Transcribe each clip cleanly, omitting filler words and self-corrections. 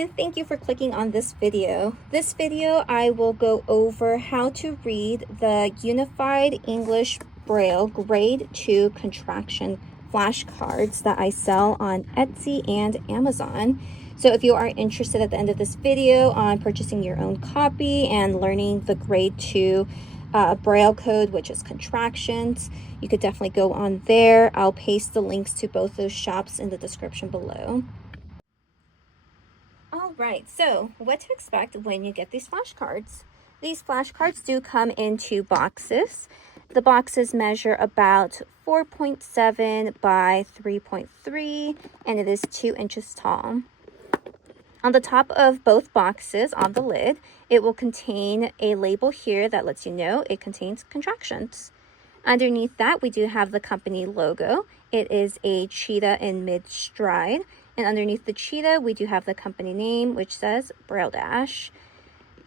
everyone, thank you for clicking on this video. This video I will go over how to read the Unified English Braille Grade 2 Contraction flashcards that I sell on Etsy and Amazon. So if you are interested at the end of this video on purchasing your own copy and learning the Grade 2 Braille code, which is contractions, you could definitely go on there. I'll paste the links to both those shops in the description below. All right, so what to expect when you get these flashcards. These flashcards do come in 2 boxes. The boxes measure about 4.7 by 3.3, and it is 2 inches tall. On the top of both boxes, on the lid, it will contain a label here that lets you know it contains contractions. Underneath that, we do have the company logo. It is a cheetah in mid-stride. And underneath the cheetah, we do have the company name, which says Braille Dash.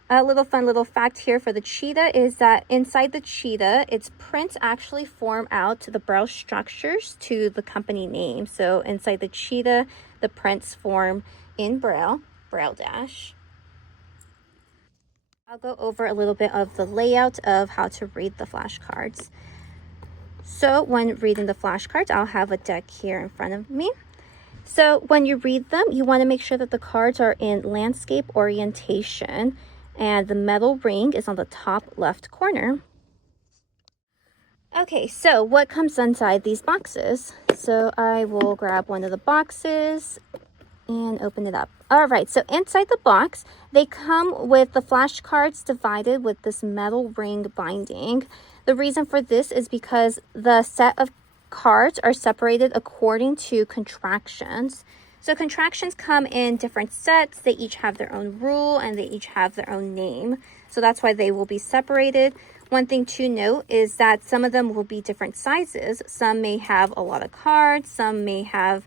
A little fun little fact here for the cheetah is that inside the cheetah, its prints actually form out to the Braille structures to the company name. So inside the cheetah, the prints form in Braille, Braille Dash. I'll go over a little bit of the layout of how to read the flashcards. So when reading the flashcards, I'll have a deck here in front of me. So when you read them, you want to make sure that the cards are in landscape orientation and the metal ring is on the top left corner. Okay, so what comes inside these boxes? So I will grab one of the boxes and open it up. All right, so inside the box, they come with the flashcards divided with this metal ring binding. The reason for this is because the set of cards are separated according to contractions. So contractions come in different sets. They each have their own rule and they each have their own name. So that's why they will be separated. One thing to note is that some of them will be different sizes. Some may have a lot of cards. Some may have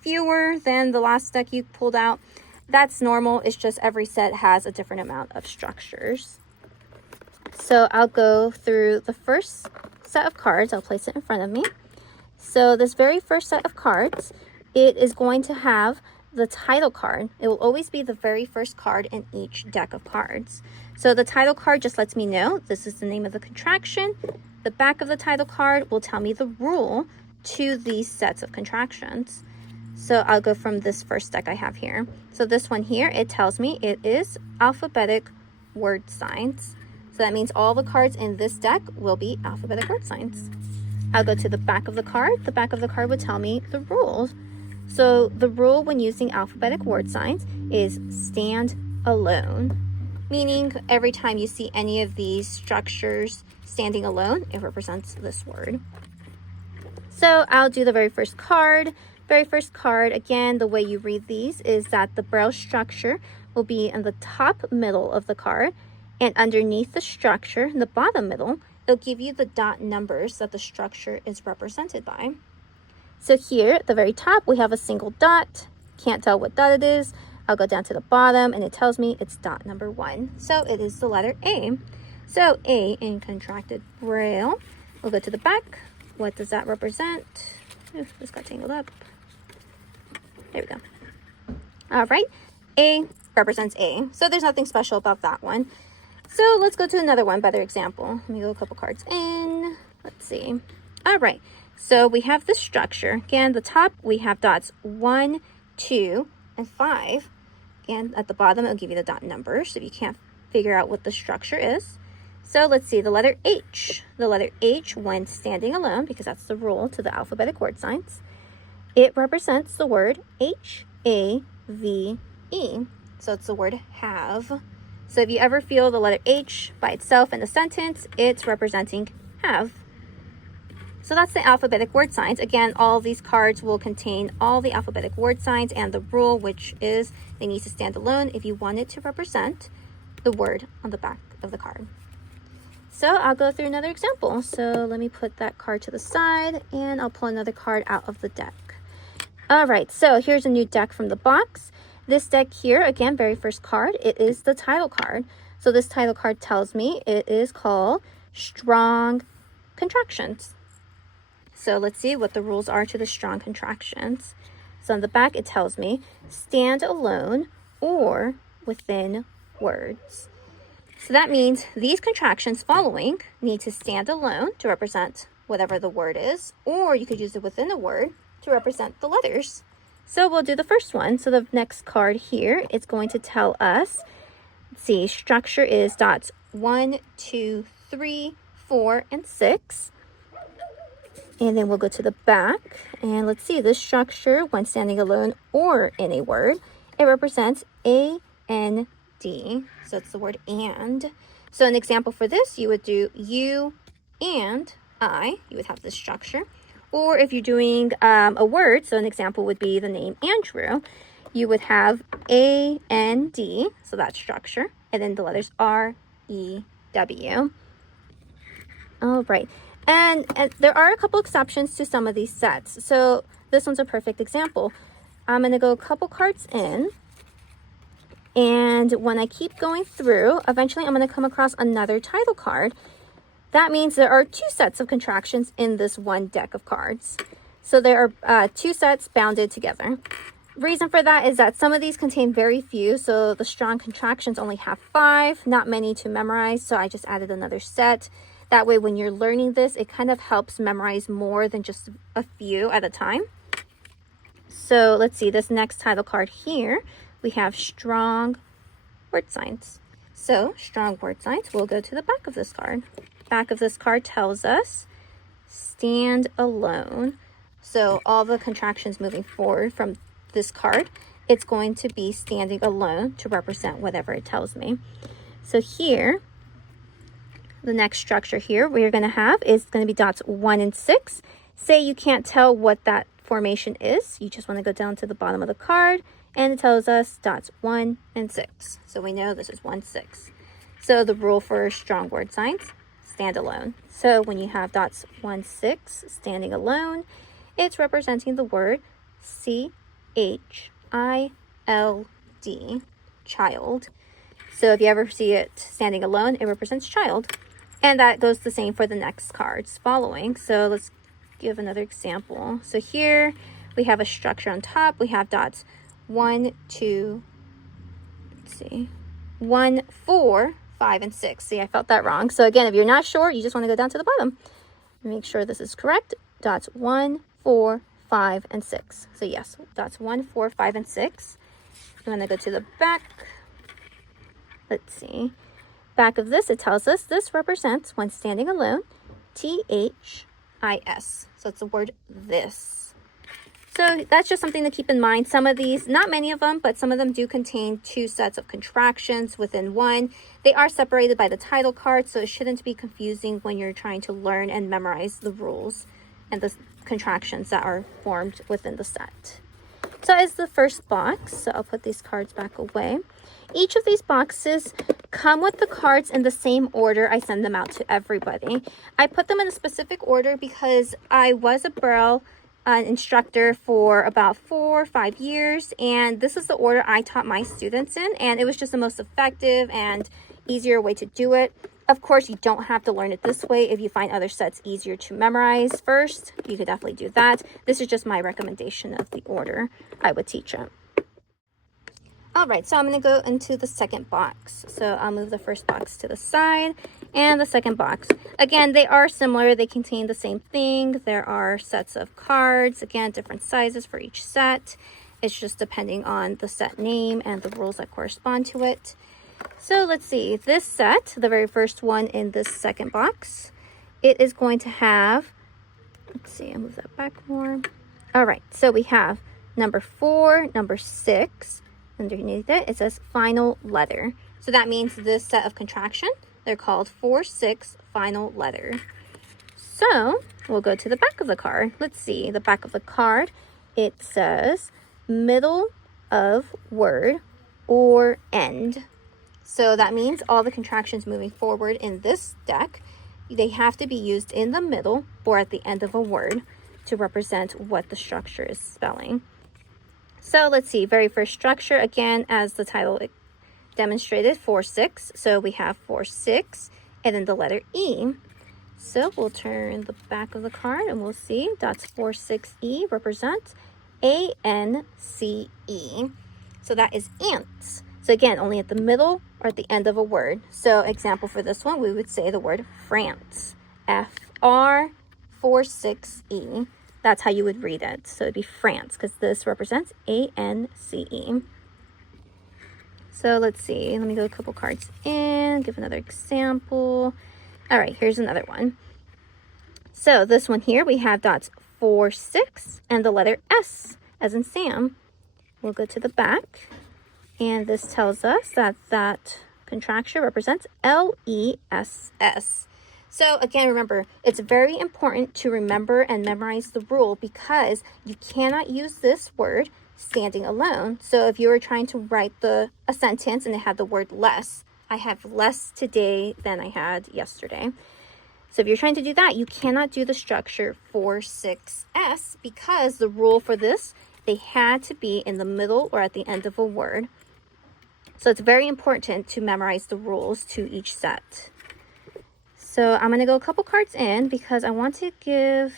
fewer than the last deck you pulled out. That's normal. It's just every set has a different amount of structures. So I'll go through the first set of cards. I'll place it in front of me. So this very first set of cards, it is going to have the title card. It will always be the very first card in each deck of cards. So the title card just lets me know this is the name of the contraction. The back of the title card will tell me the rule to these sets of contractions. So I'll go from this first deck I have here. So this one here, it tells me it is alphabetic word signs. So that means all the cards in this deck will be alphabetic word signs. I'll go to the back of the card. The back of the card would tell me the rules. So the rule when using alphabetic word signs is stand alone, meaning every time you see any of these structures standing alone, it represents this word. So I'll do the very first card. Very first card, again, the way you read these is that the Braille structure will be in the top middle of the card, and underneath the structure, in the bottom middle, it'll give you the dot numbers that the structure is represented by. So here at the very top, we have a single dot. Can't tell what dot it is. I'll go down to the bottom and it tells me it's dot number 1. So it is the letter A. So A in contracted Braille. We'll go to the back. What does that represent? Ooh, this got tangled up. There we go. All right. A represents A. So there's nothing special about that one. So let's go to another one, better example. Let me go a couple cards in. Let's see. All right. So we have the structure. Again, the top, we have dots 1, 2, and 5. Again, at the bottom, it'll give you the dot numbers if you can't figure out what the structure is. So let's see, the letter H. The letter H, when standing alone, because that's the rule to the alphabetic word signs, it represents the word H-A-V-E. So it's the word have. So if you ever feel the letter H by itself in a sentence, it's representing have. So that's the alphabetic word signs. Again, all these cards will contain all the alphabetic word signs and the rule, which is they need to stand alone if you want it to represent the word on the back of the card. So I'll go through another example. So let me put that card to the side and I'll pull another card out of the deck. All right, so here's a new deck from the box. This deck here, again, very first card, it is the title card. So this title card tells me it is called Strong Contractions. So let's see what the rules are to the strong contractions. So on the back, it tells me stand alone or within words. So that means these contractions following need to stand alone to represent whatever the word is, or you could use it within a word to represent the letters. So we'll do the first one. So the next card here, it's going to tell us, let's see, structure is dots 1, 2, 3, 4, and 6. And then we'll go to the back, and let's see, this structure, when standing alone or in a word, it represents A-N-D. So it's the word and. So an example for this, you would do you and I. You would have this structure. Or if you're doing a word, so an example would be the name Andrew, you would have A-N-D, so that structure, and then the letters R-E-W. All right. And there are a couple exceptions to some of these sets. So this one's a perfect example. I'm going to go a couple cards in. And when I keep going through, eventually I'm going to come across another title card. That means there are 2 sets of contractions in this one deck of cards. So there are 2 sets bounded together. Reason for that is that some of these contain very few. So the strong contractions only have 5, not many to memorize. So I just added another set. That way, when you're learning this, it kind of helps memorize more than just a few at a time. So let's see, this next title card here, we have strong word signs. So strong word signs, we'll go to the back of this card. Back of this card tells us stand alone. So all the contractions moving forward from this card, it's going to be standing alone to represent whatever it tells me. So here, the next structure here we're going to have is going to be dots 1 and 6. Say you can't tell what that formation is. You just want to go down to the bottom of the card, and it tells us dots 1 and 6. So we know this is 1, 6. So the rule for strong word signs, stand alone. So when you have dots 1, 6 standing alone, it's representing the word C-H-I-L-D, child. So if you ever see it standing alone, it represents child. And that goes the same for the next cards following. So let's give another example. So here we have a structure on top. We have dots 1, 2, let's see, 1, 4, 5, and 6. See, I felt that wrong. So again, if you're not sure, you just want to go down to the bottom. Make sure this is correct. Dots 1, 4, 5, and 6. So yes, dots 1, 4, 5, and 6. I'm going to go to the back. Let's see. Back of this, it tells us this represents, when standing alone, T-H-I-S. So it's the word this. So that's just something to keep in mind. Some of these, not many of them, but some of them do contain 2 sets of contractions within one. They are separated by the title card, so it shouldn't be confusing when you're trying to learn and memorize the rules and the contractions that are formed within the set. So as the first box, so I'll put these cards back away. Each of these boxes come with the cards in the same order I send them out to everybody. I put them in a specific order because I was a Braille instructor for about 4 or 5 years, and this is the order I taught my students in, and it was just the most effective and easier way to do it. Of course, you don't have to learn it this way. If you find other sets easier to memorize first, you could definitely do that. This is just my recommendation of the order I would teach it. All right, so I'm going to go into the second box. So I'll move the first box to the side and the second box. Again, they are similar. They contain the same thing. There are sets of cards. Again, different sizes for each set. It's just depending on the set name and the rules that correspond to it. So let's see. This set, the very first one in this second box, it is going to have, let's see, I'll move that back more. All right, so we have number 4, number 6. Underneath it says final letter. So that means this set of contraction, they're called 4, 6 final letter. So we'll go to the back of the card. Let's see, the back of the card, it says middle of word or end. So that means all the contractions moving forward in this deck, they have to be used in the middle or at the end of a word to represent what the structure is spelling. So let's see, very first structure, again, as the title demonstrated, 4, 6. So we have 4, 6, and then the letter E. So we'll turn the back of the card and we'll see dots 4, 6, E represents A-N-C-E. So that is ants. So again, only at the middle or at the end of a word. So example for this one, we would say the word France. F-R-4-6-E. That's how you would read it. So it'd be France, because this represents A-N-C-E. So let's see. Let me go a couple cards in, give another example. All right, here's another one. So this one here, we have dots 4, 6, and the letter S, as in Sam. We'll go to the back, and this tells us that that contraction represents L-E-S-S. So again, remember, it's very important to remember and memorize the rule, because you cannot use this word standing alone. So if you were trying to write a sentence and it had the word less, I have less today than I had yesterday. So if you're trying to do that, you cannot do the structure 4-6-S, because the rule for this, they had to be in the middle or at the end of a word. So it's very important to memorize the rules to each set. So I'm going to go a couple cards in, because I want to give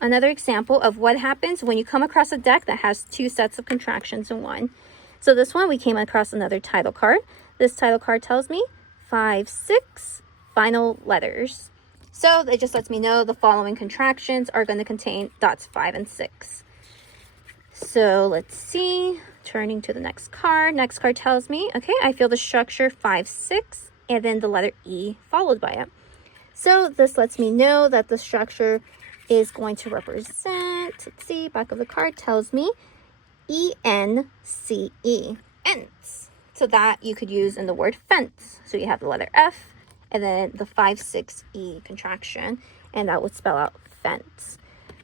another example of what happens when you come across a deck that has two sets of contractions in one. So this one, we came across another title card. This title card tells me 5, 6 final letters. So it just lets me know the following contractions are going to contain dots 5 and 6. So let's see, turning to the next card. Next card tells me, okay, I feel the structure 5, 6, and then the letter E followed by it. So this lets me know that the structure is going to represent, let's see, back of the card tells me E-N-C-E, ents. So that you could use in the word fence. So you have the letter F and then the 5-6-E contraction, and that would spell out fence.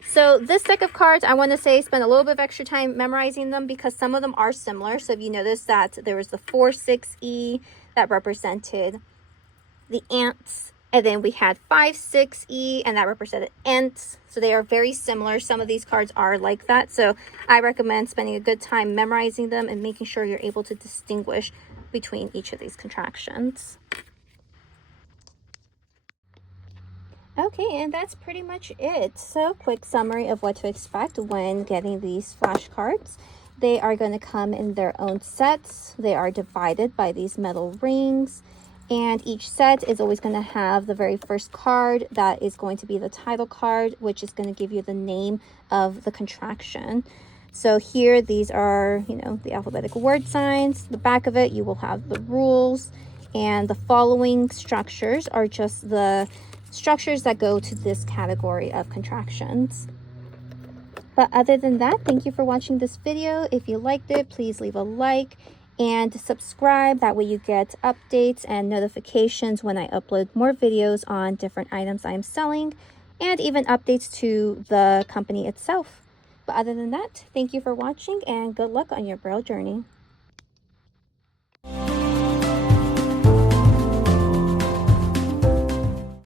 So this deck of cards, I want to say spend a little bit of extra time memorizing them, because some of them are similar. So if you notice that there was the 4-6-E that represented the ants, and then we had 5-6-E, and that represented ents. So they are very similar. Some of these cards are like that. So I recommend spending a good time memorizing them and making sure you're able to distinguish between each of these contractions. Okay, and that's pretty much it. So quick summary of what to expect when getting these flashcards. They are going to come in their own sets. They are divided by these metal rings. And each set is always going to have the very first card that is going to be the title card, which is going to give you the name of the contraction. So here, these are, the alphabetical word signs. The back of it, you will have the rules. And the following structures are just the structures that go to this category of contractions. But other than that, thank you for watching this video. If you liked it, please leave a like and subscribe. That way you get updates and notifications when I upload more videos on different items I'm selling, and even updates to the company itself. But other than that, thank you for watching, and good luck on your Braille journey.